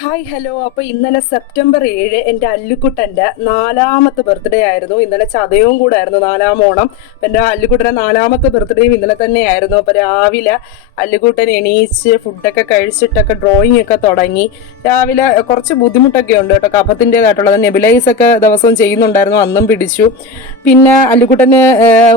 Hi hello. അപ്പോൾ ഇന്നലെ September 7 എൻ്റെ അല്ലുക്കുട്ടൻ്റെ 4ാമത്തെ ബർത്ത്ഡേ ആയിരുന്നു. ഇന്നലെ ചതയവും കൂടെ ആയിരുന്നു, 4ാം ഓണം. അപ്പം എൻ്റെ അല്ലുക്കുട്ടൻ്റെ 4ാമത്തെ ബർത്ത്ഡേയും ഇന്നലെ തന്നെയായിരുന്നു. അപ്പോൾ രാവിലെ അല്ലുക്കുട്ടൻ എണീച്ച് ഫുഡൊക്കെ കഴിച്ചിട്ടൊക്കെ ഡ്രോയിങ് ഒക്കെ തുടങ്ങി. രാവിലെ കുറച്ച് ബുദ്ധിമുട്ടൊക്കെ ഉണ്ട് കേട്ടോ, കഫത്തിൻ്റെതായിട്ടുള്ളത്. നെബുലൈസ് ഒക്കെ ദിവസവും ചെയ്യുന്നുണ്ടായിരുന്നു, അന്നും പിടിച്ചു. പിന്നെ അല്ലുക്കുട്ടന്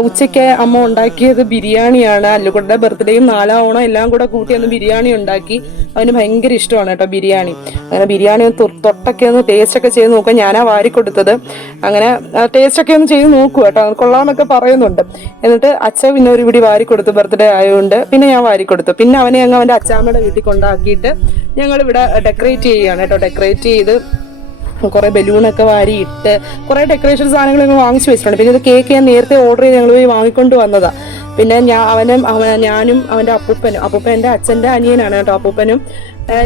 ഉച്ചയ്ക്ക് അമ്മ ഉണ്ടാക്കിയത് ബിരിയാണിയാണ്. അല്ലുക്കുട്ടൻ്റെ ബർത്ത്ഡേയും 4ാം ഓണം എല്ലാം കൂടെ കൂട്ടി അന്ന് ബിരിയാണി ഉണ്ടാക്കി. അവന് ഭയങ്കര ഇഷ്ടമാണ് കേട്ടോ ബിരിയാണി. അങ്ങനെ ബിരിയാണി തൊട്ടൊക്കെ ഒന്ന് ടേസ്റ്റൊക്കെ ചെയ്ത് നോക്കുക. ഞാനാ വാരിക്കൊടുത്തത്. അങ്ങനെ ടേസ്റ്റൊക്കെ ഒന്ന് ചെയ്ത് നോക്കുക കേട്ടോ, കൊള്ളാമെന്നൊക്കെ പറയുന്നുണ്ട്. എന്നിട്ട് അച്ഛൻ പിന്നെ ഒരു പിടി വാരിക്കൊടുത്തു, ബർത്ത്ഡേ ആയതുകൊണ്ട്. പിന്നെ ഞാൻ വാരിക്കൊടുത്തു. പിന്നെ അവനെ അങ്ങ് അവൻ്റെ അച്ചാമ്മയുടെ വീട്ടിൽ കൊണ്ടാക്കിയിട്ട് ഞങ്ങളിവിടെ ഡെക്കറേറ്റ് ചെയ്യുകയാണ് കേട്ടോ. ഡെക്കറേറ്റ് ചെയ്ത് കുറേ ബലൂണൊക്കെ വാരിയിട്ട് കുറേ ഡെക്കറേഷൻ സാധനങ്ങൾ ഞങ്ങൾ വാങ്ങിച്ചു വെച്ചിട്ടുണ്ട്. പിന്നെ ഇത് കേക്ക് ഞാൻ നേരത്തെ ഓർഡർ ചെയ്ത് ഞങ്ങൾ പോയി വാങ്ങിക്കൊണ്ട് വന്നതാണ്. പിന്നെ ഞാനും അവൻ്റെ അപ്പൂപ്പൻ എൻ്റെ അച്ഛൻ്റെ അനിയനാണ് കേട്ടോ. അപ്പൂപ്പനും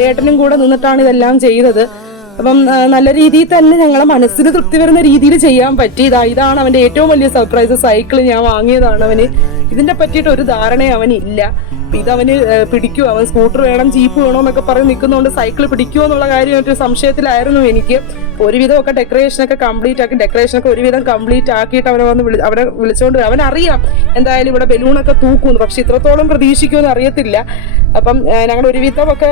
ഏട്ടനും കൂടെ നിന്നിട്ടാണ് ഇതെല്ലാം ചെയ്തത്. അപ്പം നല്ല രീതിയിൽ തന്നെ ഞങ്ങളെ മനസ്സിന് തൃപ്തി വരുന്ന രീതിയിൽ ചെയ്യാൻ പറ്റി. ഇതാണ് അവൻ്റെ ഏറ്റവും വലിയ സർപ്രൈസ്. സൈക്കിൾ ഞാൻ വാങ്ങിയതാണ് അവന്. ഇതിനെ പറ്റിയിട്ട് ഒരു ധാരണയും അവനില്ല. ഇതവന് പിടിക്കുമോ, അവൻ സ്കൂട്ടർ വേണം ജീപ്പ് വേണോ എന്നൊക്കെ പറഞ്ഞ് നിൽക്കുന്നതുകൊണ്ട് സൈക്കിൾ പിടിക്കുമോ എന്നുള്ള കാര്യം ഒരു സംശയത്തിലായിരുന്നു എനിക്ക്. ഒരുവിധമൊക്കെ ഡെക്കറേഷനൊക്കെ ഒരുവിധം കംപ്ലീറ്റ് ആക്കിയിട്ട് അവനെ വിളിച്ചുകൊണ്ട് അവനറിയാം എന്തായാലും ഇവിടെ ബലൂണൊക്കെ തൂക്കുന്നു, പക്ഷെ ഇത്രത്തോളം പ്രതീക്ഷിക്കുമെന്ന് അറിയത്തില്ല. അപ്പം ഞങ്ങൾ ഒരുവിധമൊക്കെ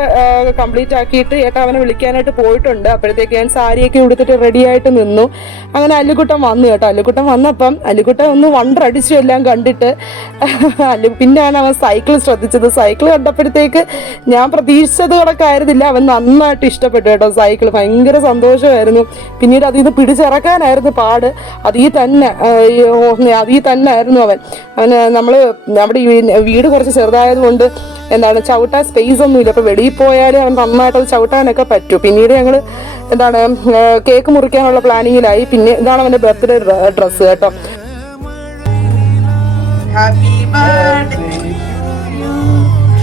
കംപ്ലീറ്റ് ആക്കിയിട്ട് ഏട്ടാ അവനെ വിളിക്കാനായിട്ട് പോയിട്ടുണ്ട്. അപ്പോഴത്തേക്ക് ഞാൻ സാരിയൊക്കെ ഉടുത്തിട്ട് റെഡി ആയിട്ട് നിന്നു. അങ്ങനെ അല്ലുക്കുട്ടൻ വന്നു കേട്ടോ. അല്ലുക്കുട്ടൻ വന്നപ്പം അല്ലുക്കുട്ടൻ ഒന്ന് വണ്ടടിച്ചു എല്ലാം കണ്ടിട്ട്. പിന്നെയാണ് അവൻ സൈക്കിൾ ശ്രദ്ധിച്ചത്. സൈക്കിൾ കണ്ടപ്പോഴത്തേക്ക് ഞാൻ പ്രതീക്ഷിച്ചത് കണക്കായിരുന്നില്ല, അവൻ നന്നായിട്ട് ഇഷ്ടപ്പെട്ടു കേട്ടോ. സൈക്കിൾ ഭയങ്കര സന്തോഷമായിരുന്നു. പിന്നീട് അതിൽ നിന്ന് പിടിച്ചിറക്കാനായിരുന്നു പാട്. അതിൽ തന്നെ ആയിരുന്നു അവന് നമ്മുടെ വീട് കുറച്ച് ചെറുതായതുകൊണ്ട് ചവിട്ടാൻ സ്പേസ് ഒന്നുമില്ല. അപ്പോൾ വെളിയിൽ പോയാൽ അവൻ നന്നായിട്ട് അത് ചവിട്ടാനൊക്കെ പറ്റും. പിന്നീട് ഞങ്ങൾ കേക്ക് മുറിക്കാനുള്ള പ്ലാനിങ്ങിലായി. പിന്നെ ഇതാണ് അവൻ്റെ ബർത്ത്ഡേ ഡ്രസ്സ് കേട്ടോ. Happy birthday to you.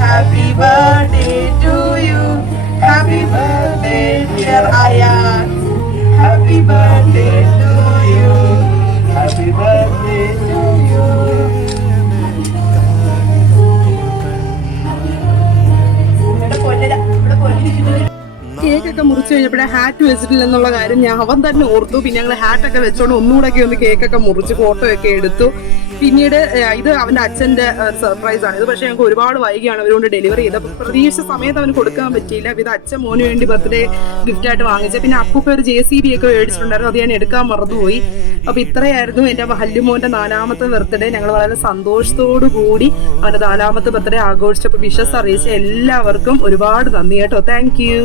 Happy birthday to you. Happy birthday dear Ayan. Happy birthday to you. Happy birthday to you. കേക്കൊക്കെ മുറിച്ച് കഴിഞ്ഞപ്പോഴേ ഹാറ്റ് വെച്ചിട്ടില്ലെന്നുള്ള കാര്യം അവൻ തന്നെ ഓർത്തു. പിന്നെ ഞങ്ങൾ ഹാറ്റൊക്കെ വെച്ചോണ്ട് ഒന്നുകൂടെയൊക്കെ ഒന്ന് കേക്കൊക്കെ മുറിച്ച് ഫോട്ടോ ഒക്കെ എടുത്തു. പിന്നീട് ഇത് അവൻ്റെ അച്ഛൻ്റെ സർപ്രൈസ് ആണ്. ഇത് പക്ഷേ ഞങ്ങൾക്ക് ഒരുപാട് വൈകിയാണ് അവരോട് ഡെലിവറി ചെയ്തത്. അപ്പോൾ പ്രതീക്ഷിച്ച സമയത്ത് അവന് കൊടുക്കാൻ പറ്റിയില്ല. അപ്പോൾ ഇത് അച്ഛൻ മോന് വേണ്ടി ബർത്ത്ഡേ ഗിഫ്റ്റായിട്ട് വാങ്ങിച്ചത്. പിന്നെ അപ്പൂപ്പ ഒരു JCB ഒക്കെ മേടിച്ചിട്ടുണ്ടായിരുന്നു, അത് ഞാൻ എടുക്കാൻ മറന്നുപോയി. അപ്പോൾ ഇത്രയായിരുന്നു എൻ്റെ ഹല്ലുമോൻ്റെ 4ാമത്തെ ബർത്ത്ഡേ. ഞങ്ങൾ വളരെ സന്തോഷത്തോടു കൂടി അവൻ്റെ 4ാമത്തെ ബർത്ത്ഡേ ആഘോഷിച്ചപ്പോൾ വിഷസ് അറിയിച്ച എല്ലാവർക്കും ഒരുപാട് നന്ദി കേട്ടോ. Thank you.